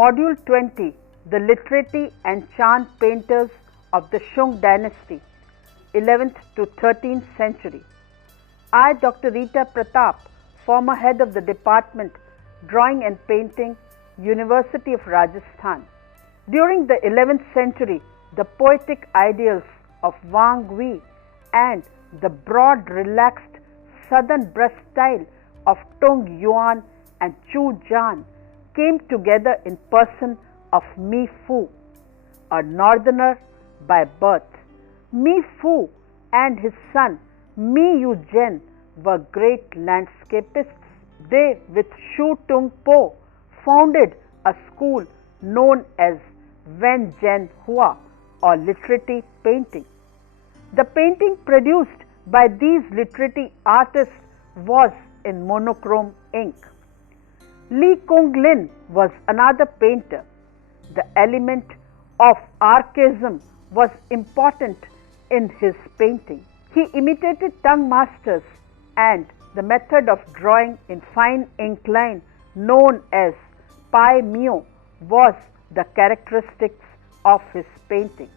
Module 20, The Literati and Chant Painters of the Shung Dynasty, 11th to 13th century. I, Dr. Rita Pratap, former head of the Department, Drawing and Painting, University of Rajasthan. During the 11th century, the poetic ideals of Wang Wei and the broad, relaxed southern brush style of Tung Yuan and Chu Jan came together in person of Mi Fu, a northerner by birth. Mi Fu and his son Mi Yu Zhen were great landscapists. They, with Shu Tung Po, founded a school known as Wen Zhen Hua, or literati painting. The painting produced by these literati artists was in monochrome ink. Li Kung Lin was another painter. The element of archaism was important in his painting. He imitated Tang masters, and the method of drawing in fine ink line known as Pai Mio was the characteristics of his painting.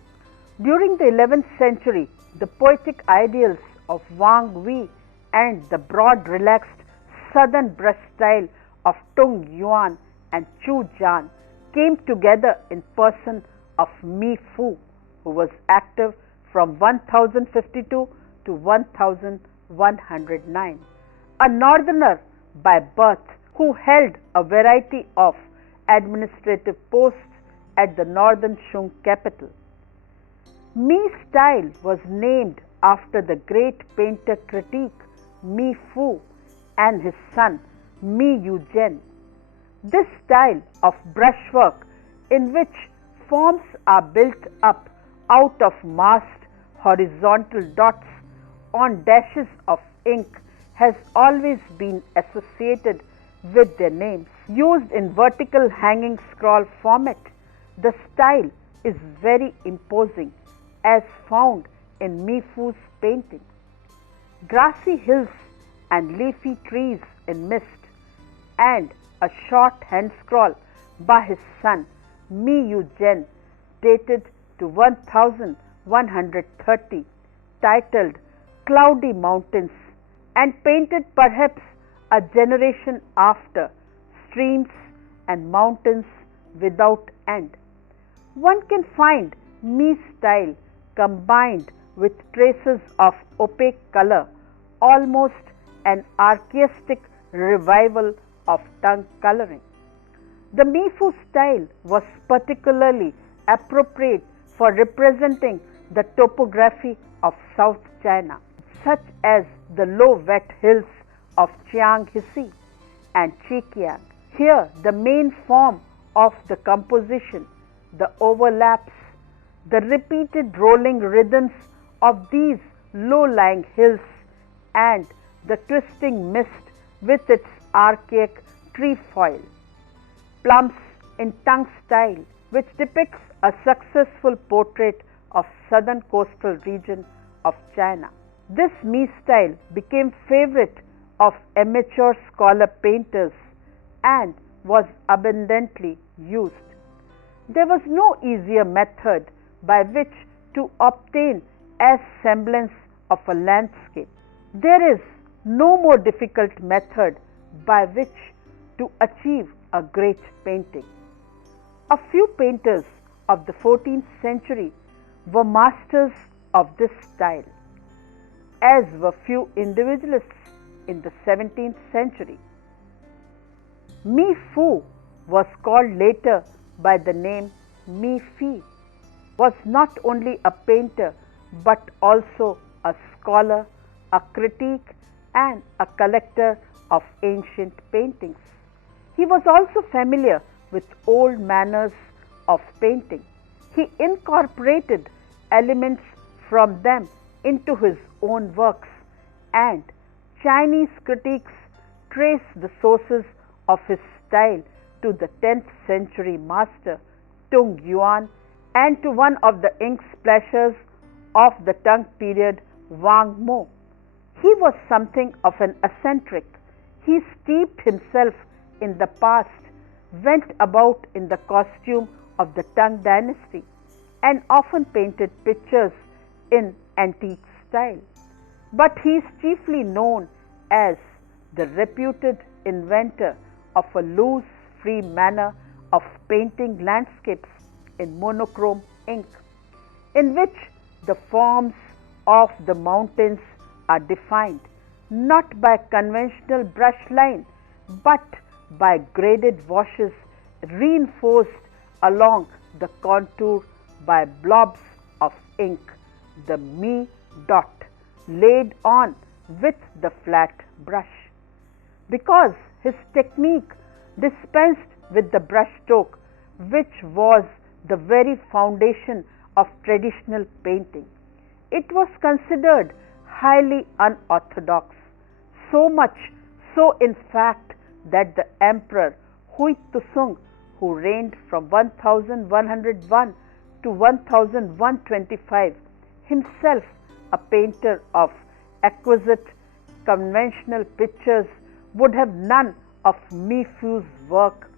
During the 11th century, the poetic ideals of Wang Wei and the broad, relaxed southern brush style of Tung Yuan and Chu Jan came together in person of Mi Fu, who was active from 1052 to 1109, a northerner by birth who held a variety of administrative posts at the northern Shung capital. Mi's style was named after the great painter critic Mi Fu and his son Mi Yu Zhen. This style of brushwork, in which forms are built up out of massed horizontal dots on dashes of ink, has always been associated with their names. Used in vertical hanging scroll format, the style is very imposing as found in Mi Fu's painting. Grassy hills and leafy trees in mist, and a short hand scroll by his son Mi Yu Zhen dated to 1130, titled Cloudy Mountains, and painted perhaps a generation after, Streams and Mountains Without End. One can find Mi's style combined with traces of opaque color, almost an archaistic revival of tongue coloring. The Mi Fu style was particularly appropriate for representing the topography of South China, such as the low wet hills of Chiang-Hsi and Chekiang. Here, the main form of the composition, the overlaps, the repeated rolling rhythms of these low-lying hills, and the twisting mist with its archaic trefoil. Plums in tongue style, which depicts a successful portrait of southern coastal region of China. This Mi style became favorite of amateur scholar painters and was abundantly used. There was no easier method by which to obtain a semblance of a landscape. There is no more difficult method by which to achieve a great painting. A few painters of the 14th century were masters of this style, as were few individualists in the 17th century. Mi Fu was called later by the name Mi Fi, was not only a painter but also a scholar, a critic, and a collector of ancient paintings. He was also familiar with old manners of painting. He incorporated elements from them into his own works, and Chinese critics trace the sources of his style to the 10th century master Tung Yuan and to one of the ink splashers of the Tang period, Wang Mo. He was something of an eccentric. He steeped himself in the past went about in the costume of the Tang dynasty and often painted pictures in antique style. But he is chiefly known as the reputed inventor of a loose, free manner of painting landscapes in monochrome ink, in which the forms of the mountains are defined not by conventional brush line but by graded washes reinforced along the contour by blobs of ink, the me dot, laid on with the flat brush. Because his technique dispensed with the brushstroke, which was the very foundation of traditional painting, it was considered highly unorthodox, so much so in fact that the Emperor Hui Tusung, who reigned from 1101 to 1125, himself a painter of exquisite conventional pictures, would have none of Mi Fu's work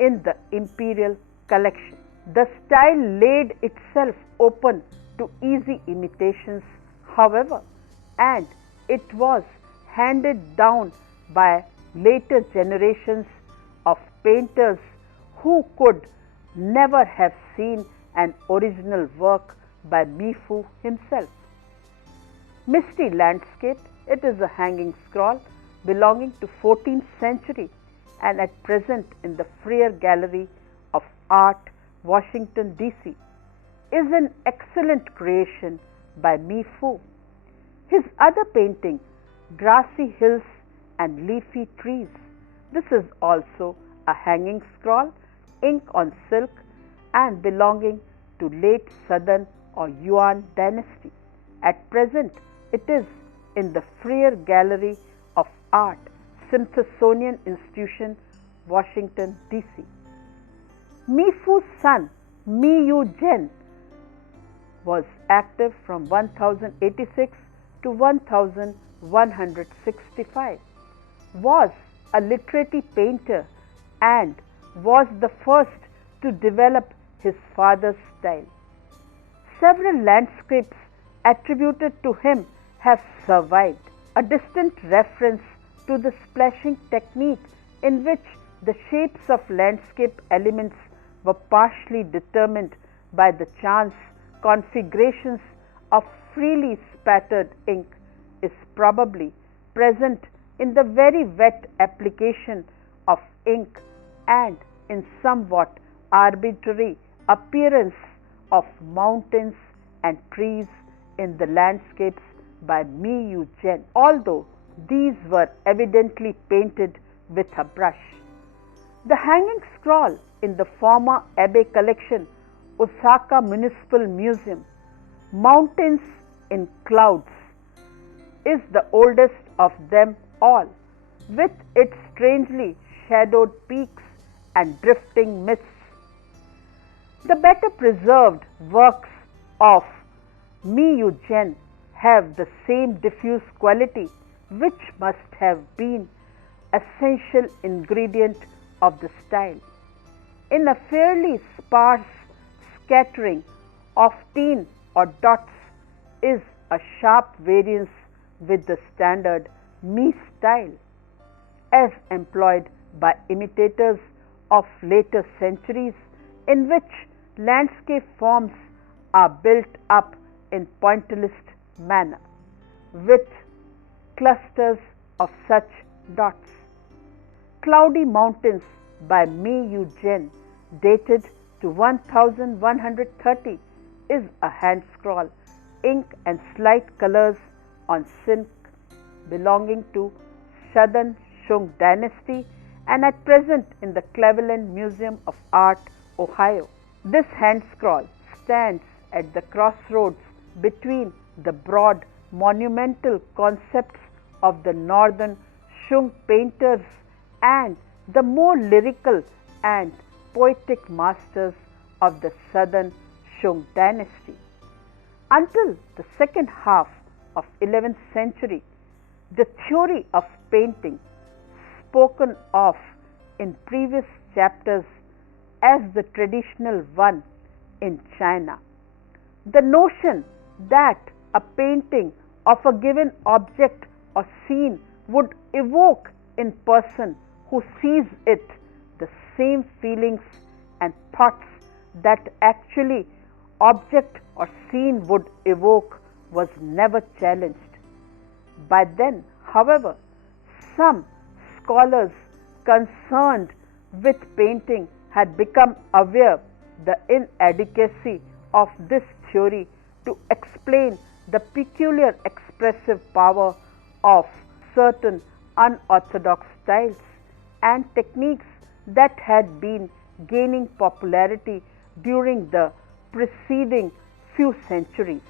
in the imperial collection. The style laid itself open to easy imitations, however, and it was handed down by later generations of painters who could never have seen an original work by Mi Fu himself. Misty Landscape, it is a hanging scroll belonging to 14th century and at present in the Freer Gallery of Art, Washington, D.C., is an excellent creation by Mi Fu. His other painting, Grassy Hills and Leafy Trees, this is also a hanging scroll, ink on silk, and belonging to late Southern or Yuan dynasty. At present, it is in the Freer Gallery of Art, Smithsonian Institution, Washington, D.C. Mi Fu's son, Mi Yu Zhen, was active from 1086 to 1165, was a literary painter and was the first to develop his father's style. Several landscapes attributed to him have survived. A distant reference to the splashing technique in which the shapes of landscape elements were partially determined by the chance configurations of freely spattered ink is probably present in the very wet application of ink and in somewhat arbitrary appearance of mountains and trees in the landscapes by Mi Yu Zhen, although these were evidently painted with a brush. The hanging scroll in the former Abbey collection, Osaka Municipal Museum, Mountains in Clouds, is the oldest of them all, with its strangely shadowed peaks and drifting mists. The better preserved works of Mi Yu Zhen have the same diffuse quality which must have been essential ingredient of the style. In a fairly sparse scattering of teen or dots is a sharp variance with the standard Mi style, as employed by imitators of later centuries, in which landscape forms are built up in pointillist manner, with clusters of such dots. Cloudy Mountains by Mi Yu Zhen, dated to 1130, is a hand scroll, ink and slight colors on silk, belonging to Southern Shung dynasty and at present in the Cleveland Museum of Art, Ohio. This hand scroll stands at the crossroads between the broad monumental concepts of the northern Shung painters and the more lyrical and poetic masters of the southern Shung dynasty. Until the second half of 11th century, the theory of painting spoken of in previous chapters as the traditional one in China. The notion that a painting of a given object or scene would evoke in person who sees it the same feelings and thoughts that actually object or scene would evoke was never challenged. By then, however, some scholars concerned with painting had become aware the inadequacy of this theory to explain the peculiar expressive power of certain unorthodox styles and techniques that had been gaining popularity during the preceding few centuries.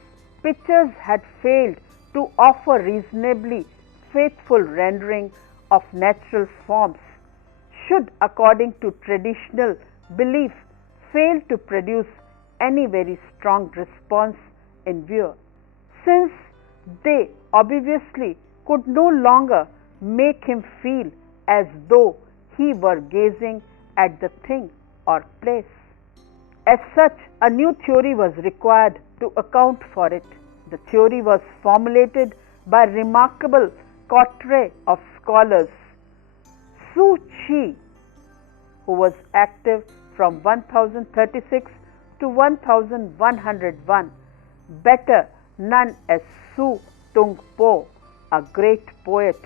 Pictures had failed to offer reasonably faithful rendering of natural forms, should, according to traditional belief, fail to produce any very strong response in viewer, since they obviously could no longer make him feel as though he were gazing at the thing or place. As such, a new theory was required to account for it. The theory was formulated by a remarkable coterie of scholars, Su Chi, who was active from 1036 to 1101, better known as Su Tung Po, a great poet,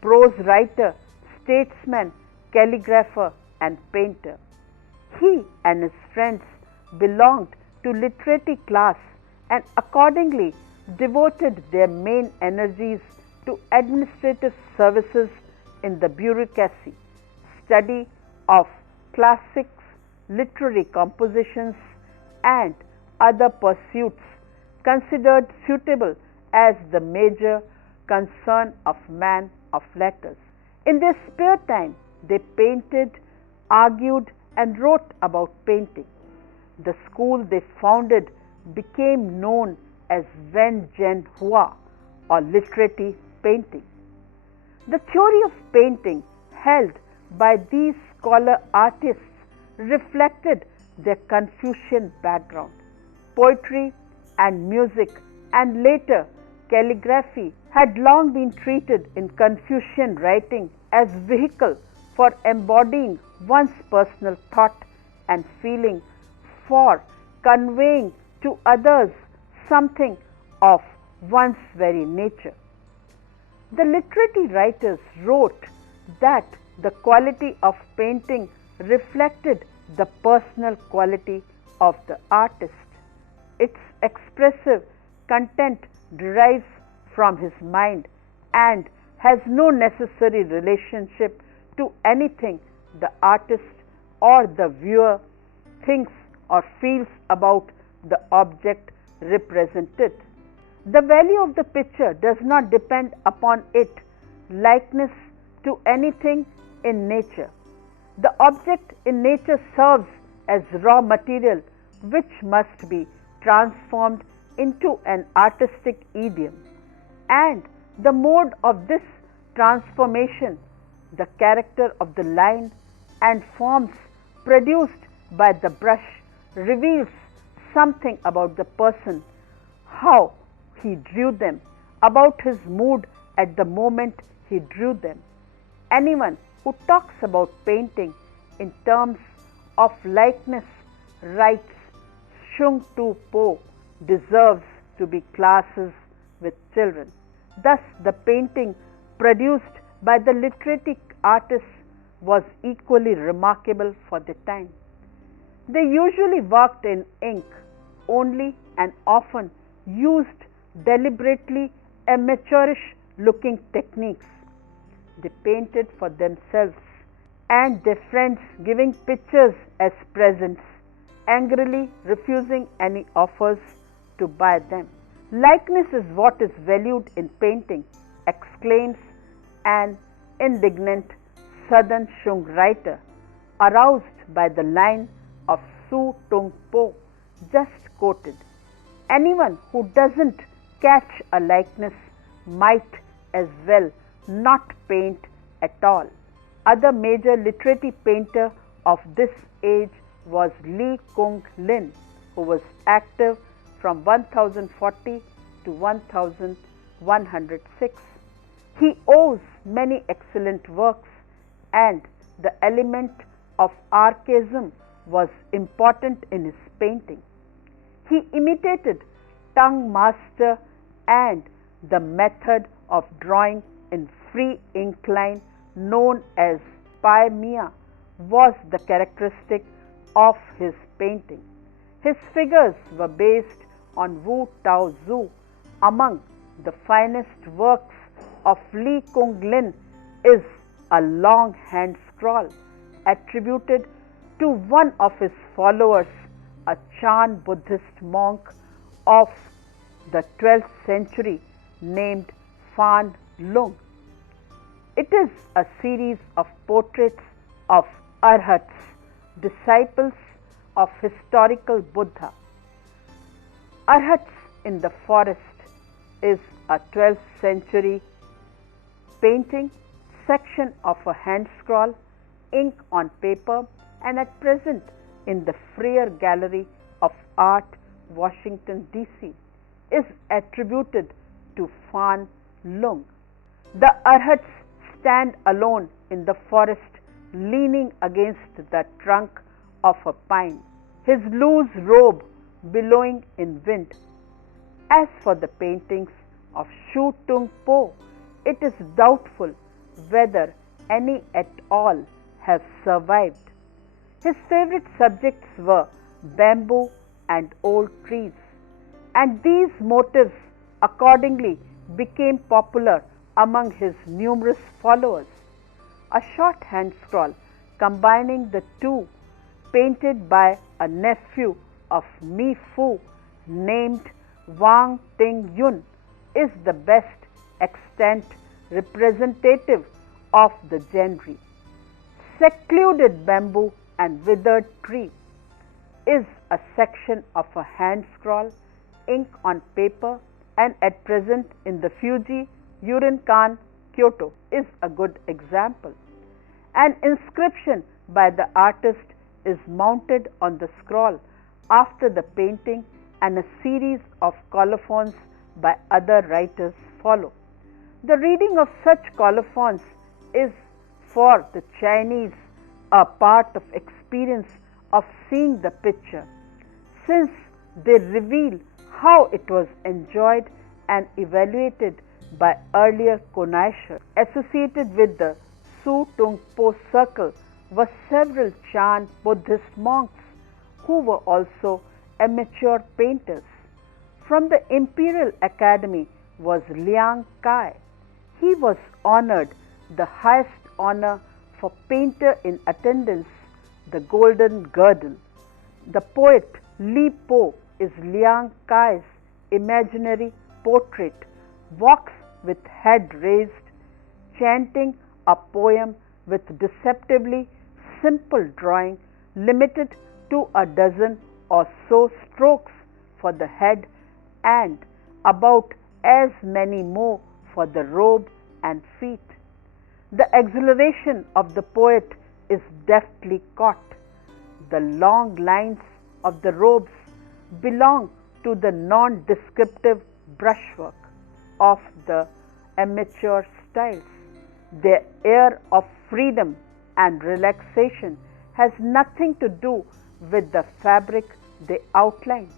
prose writer, statesman, calligrapher, and painter. He and his friends belonged to literary class and accordingly devoted their main energies to administrative services in the bureaucracy, study of classics, literary compositions, and other pursuits considered suitable as the major concern of man of letters. In their spare time, they painted, argued, and wrote about painting. The school they founded became known as Wen Zhen Hua, or literary painting. The theory of painting held by these scholar artists reflected their Confucian background. Poetry and music, and later calligraphy, had long been treated in Confucian writing as vehicle for embodying one's personal thought and feeling, for conveying to others something of one's very nature. The literary writers wrote that the quality of painting reflected the personal quality of the artist. Its expressive content derives from his mind and has no necessary relationship to anything the artist or the viewer thinks or feels about the object represented. The value of the picture does not depend upon its likeness to anything in nature. The object in nature serves as raw material which must be transformed into an artistic idiom, and the mode of this transformation, the character of the line and forms produced by the brush, reveals something about the person, how he drew them, about his mood at the moment he drew them. Anyone who talks about painting in terms of likeness, writes Shung Tu Po, deserves to be classes with children. Thus, the painting produced by the literary artists was equally remarkable for the time. They usually worked in ink only and often used deliberately amateurish looking techniques. They painted for themselves and their friends, giving pictures as presents, angrily refusing any offers to buy them. Likeness is what is valued in painting, exclaims an indignant Southern Shung writer, aroused by the line of Su Tung Po just quoted. Anyone who doesn't catch a likeness might as well not paint at all. Other major literary painter of this age was Li Kung Lin, who was active from 1040 to 1106. He owes many excellent works, and the element of archaism was important in his painting. He imitated tongue master, and the method of drawing in free ink line known as Paimia was the characteristic of his painting. His figures were based on Wu Tao Zu. Among the finest works of Li Kung Lin is a long hand scroll attributed to one of his followers, a Chan Buddhist monk of the 12th century named Fan Lung. It is a series of portraits of arhats, disciples of historical Buddha. Arhats in the Forest is a 12th century painting section of a hand scroll, ink on paper, and at present in the Freer Gallery of Art, Washington, D.C., is attributed to Fan Lung. The arhats stand alone in the forest, leaning against the trunk of a pine, his loose robe billowing in wind. As for the paintings of Shu Tung Po, it is doubtful whether any at all have survived. His favorite subjects were bamboo and old trees, and these motifs accordingly became popular among his numerous followers. A short hand scroll combining the two, painted by a nephew of Mi Fu named Wang Ting Yun, is the best extant representative of the genre. Secluded Bamboo and Withered Tree is a section of a hand scroll, ink on paper, and at present in the Fuji Yurinkan, Kyoto, is a good example. An inscription by the artist is mounted on the scroll after the painting, and a series of colophons by other writers follow. The reading of such colophons is for the Chinese a part of experience of seeing the picture, since they reveal how it was enjoyed and evaluated by earlier connoisseurs. Associated with the Su Tung Po circle were several Chan Buddhist monks who were also amateur painters. From the Imperial Academy was Liang Kai. He was honored the highest honor for painter in attendance, the Golden Girdle. The poet Li Po is Liang Kai's imaginary portrait, walks with head raised, chanting a poem with deceptively simple drawing limited to a dozen or so strokes for the head and about as many more for the robe and feet. The exhilaration of the poet is deftly caught. The long lines of the robes belong to the non-descriptive brushwork of the amateur styles. Their air of freedom and relaxation has nothing to do with the fabric they outline,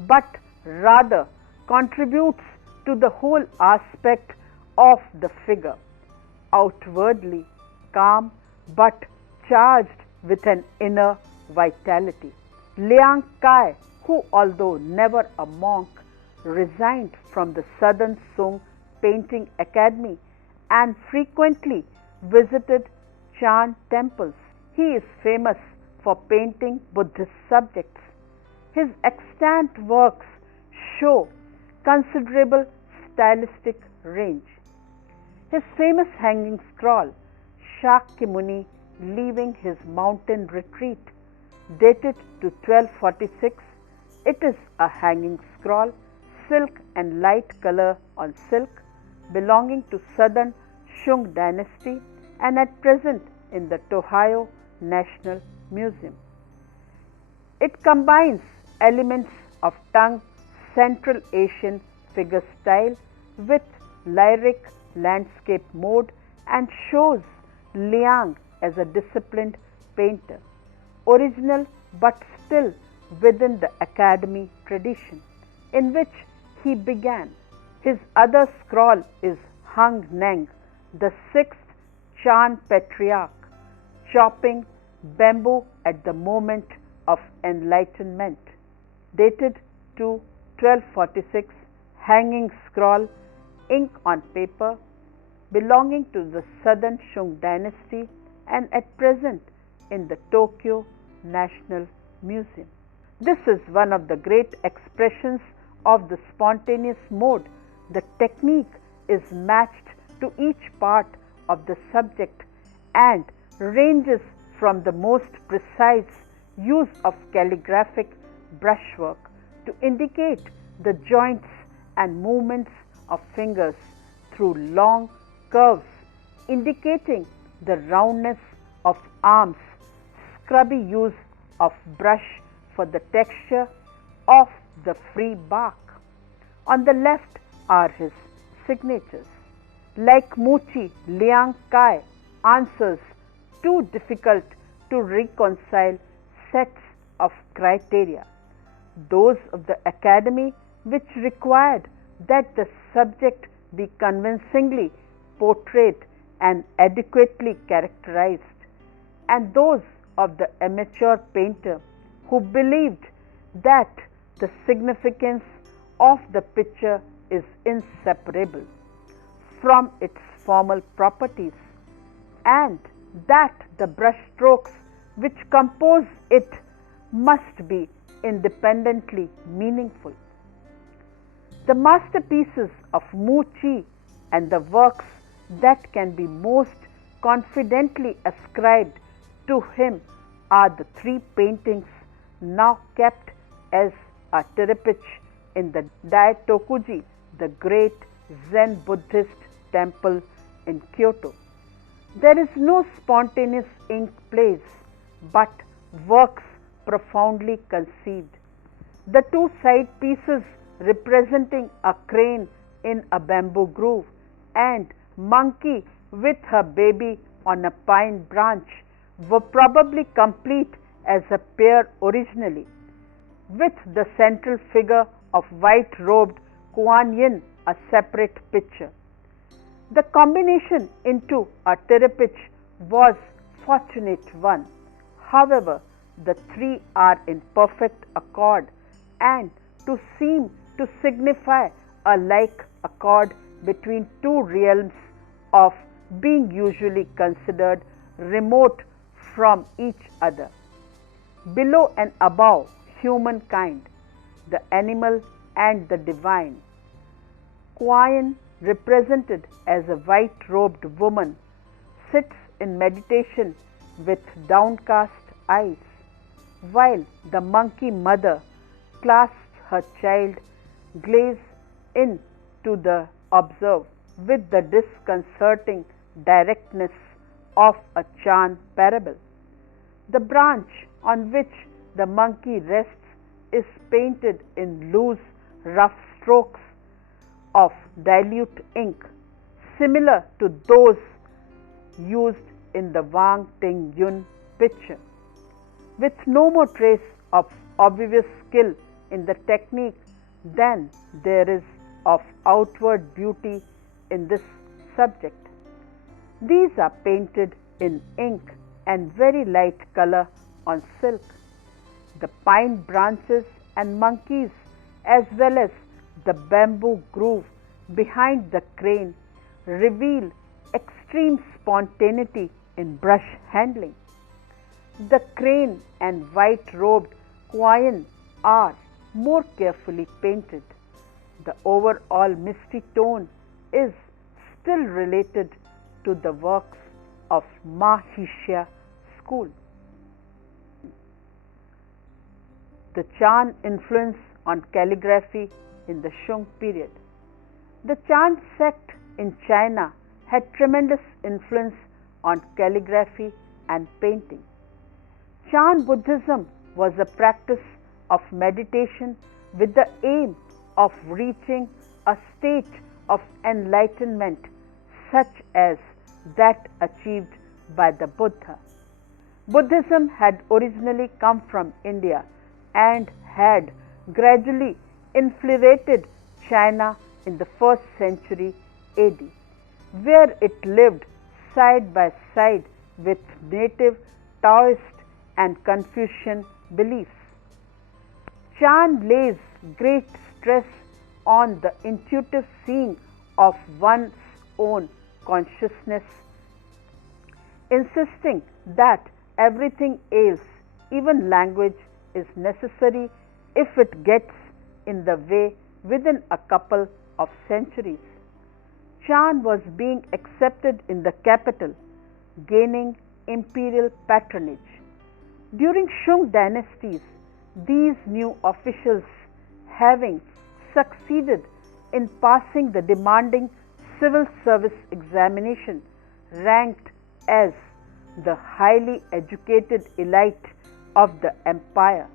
but rather contributes to the whole aspect of the figure. Outwardly calm but charged with an inner vitality. Liang Kai, who although never a monk, resigned from the Southern Sung Painting Academy and frequently visited Chan temples. He is famous for painting Buddhist subjects. His extant works show considerable stylistic range. His famous hanging scroll, Shakyamuni leaving his mountain retreat, dated to 1246. It is a hanging scroll, silk and light color on silk, belonging to Southern Shung dynasty and at present in the Tohyo National Museum. It combines elements of Tang Central Asian figure style with lyric landscape mode and shows Liang as a disciplined painter, original but still within the academy tradition in which he began. His other scroll is Hung Neng, the sixth Chan patriarch, chopping bamboo at the moment of enlightenment, dated to 1246, hanging scroll, ink on paper, belonging to the southern Shung dynasty and at present in the Tokyo National Museum. This is one of the great expressions of the spontaneous mode. The technique is matched to each part of the subject and ranges from the most precise use of calligraphic brushwork to indicate the joints and movements of fingers through long curves indicating the roundness of arms, scrubby use of brush for the texture of the free bark. On the left are his signatures. Like Muchi, Liang Kai answers too difficult to reconcile sets of criteria, those of the academy which required that the subject be convincingly portrayed and adequately characterized, and those of the amateur painter who believed that the significance of the picture is inseparable from its formal properties and that the brush strokes which compose it must be independently meaningful. The masterpieces of Mu Chi and the works that can be most confidently ascribed to him are the three paintings now kept as a tiripich in the Daitokuji, the great Zen Buddhist temple in Kyoto. There is no spontaneous ink plays, but works profoundly conceived. The two side pieces representing a crane in a bamboo grove and monkey with her baby on a pine branch were probably complete as a pair originally, with the central figure of white-robed Kuan Yin a separate picture. The combination into a tiripich was fortunate one. However, the three are in perfect accord and to seem to signify a like accord between two realms of being usually considered remote from each other. Below and above humankind, the animal and the divine. Kuan, represented as a white-robed woman, sits in meditation with downcast eyes, while the monkey mother clasps her child gaze into the observe with the disconcerting directness of a Chan parable. The branch on which the monkey rests is painted in loose, rough strokes of dilute ink, similar to those used in the Wang Ting Yun picture. With no more trace of obvious skill in the technique than there is of outward beauty in this subject. These are painted in ink and very light color on silk. The pine branches and monkeys, as well as the bamboo grove behind the crane, reveal extreme spontaneity in brush handling. The crane and white-robed Kuan are more carefully painted. The overall misty tone is still related to the works of Mahishya school. The Chan influence on calligraphy in the Shung period. The Chan sect in China had tremendous influence on calligraphy and painting. Chan Buddhism was a practice of meditation with the aim of reaching a state of enlightenment such as that achieved by the Buddha. Buddhism had originally come from India and had gradually infiltrated China in the 1st century AD, where it lived side by side with native Taoist and Confucian beliefs. Chan lays great stress on the intuitive seeing of one's own consciousness, insisting that everything else, even language, is necessary if it gets in the way within a couple of centuries. Chan was being accepted in the capital, gaining imperial patronage. During Shung dynasties, these new officials, having succeeded in passing the demanding civil service examination, ranked as the highly educated elite of the empire,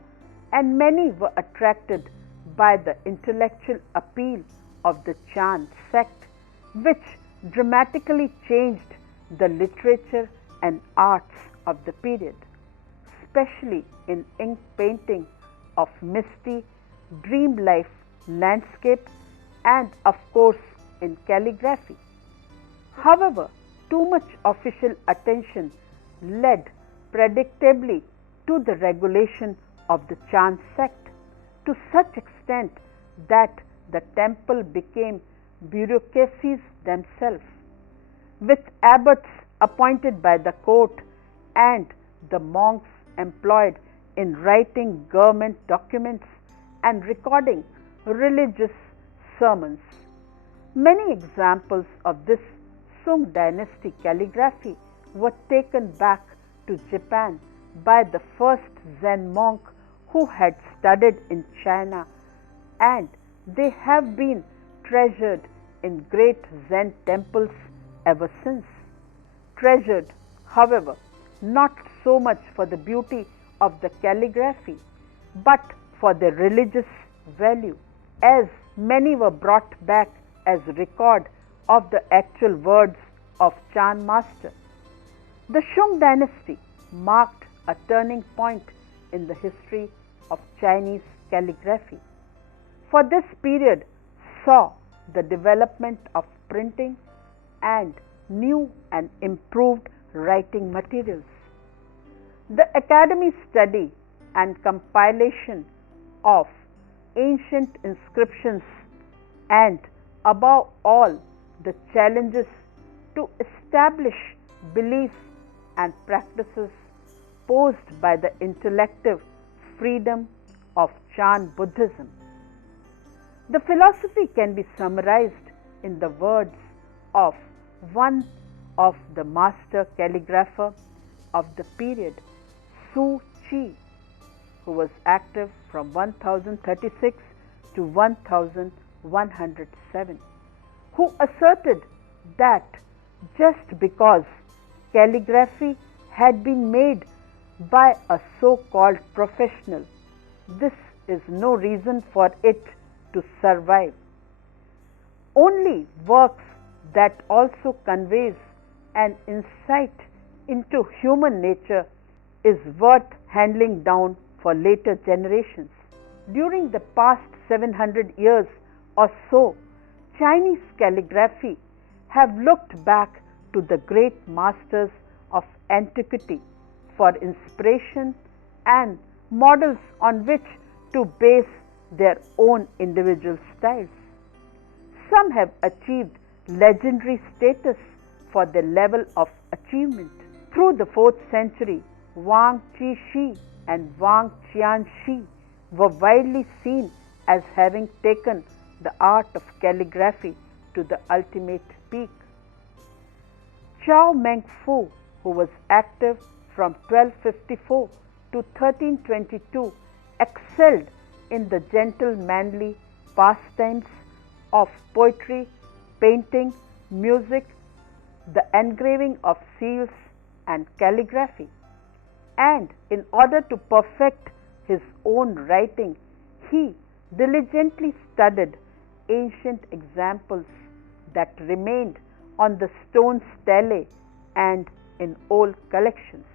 and many were attracted by the intellectual appeal of the Chan sect, which dramatically changed the literature and arts of the period, especially in ink painting of misty, dreamlike landscape, and of course in calligraphy. However, too much official attention led predictably to the regulation of the Chan sect to such extent that the temple became bureaucracies themselves, with abbots appointed by the court and the monks employed in writing government documents and recording religious sermons. Many examples of this Sung dynasty calligraphy were taken back to Japan by the first Zen monk who had studied in China, and they have been treasured in great Zen temples ever since. Treasured, however, not so much for the beauty of the calligraphy, but for their religious value, as many were brought back as record of the actual words of Chan master. The Shung dynasty marked a turning point in the history of Chinese calligraphy, for this period saw the development of printing and new and improved writing materials. The Academy's study and compilation of ancient inscriptions, and above all the challenges to establish beliefs and practices posed by the intellective freedom of Chan Buddhism. The philosophy can be summarized in the words of one of the master calligrapher of the period, Su Chi, who was active from 1036 to 1107, who asserted that just because calligraphy had been made by a so-called professional, this is no reason for it to survive. Only works that also conveys an insight into human nature is worth handing down for later generations. During the past 700 years or so, Chinese calligraphy have looked back to the great masters of antiquity for inspiration and models on which to base their own individual styles. Some have achieved legendary status for their level of achievement. Through the 4th century, Wang Qi Shi and Wang Qian Shi were widely seen as having taken the art of calligraphy to the ultimate peak. Chao Meng Fu, who was active from 1254 to 1322, excelled in the gentle manly pastimes of poetry, painting, music, the engraving of seals, and calligraphy. and in order to perfect his own writing, he diligently studied ancient examples that remained on the stone stelae and in old collections.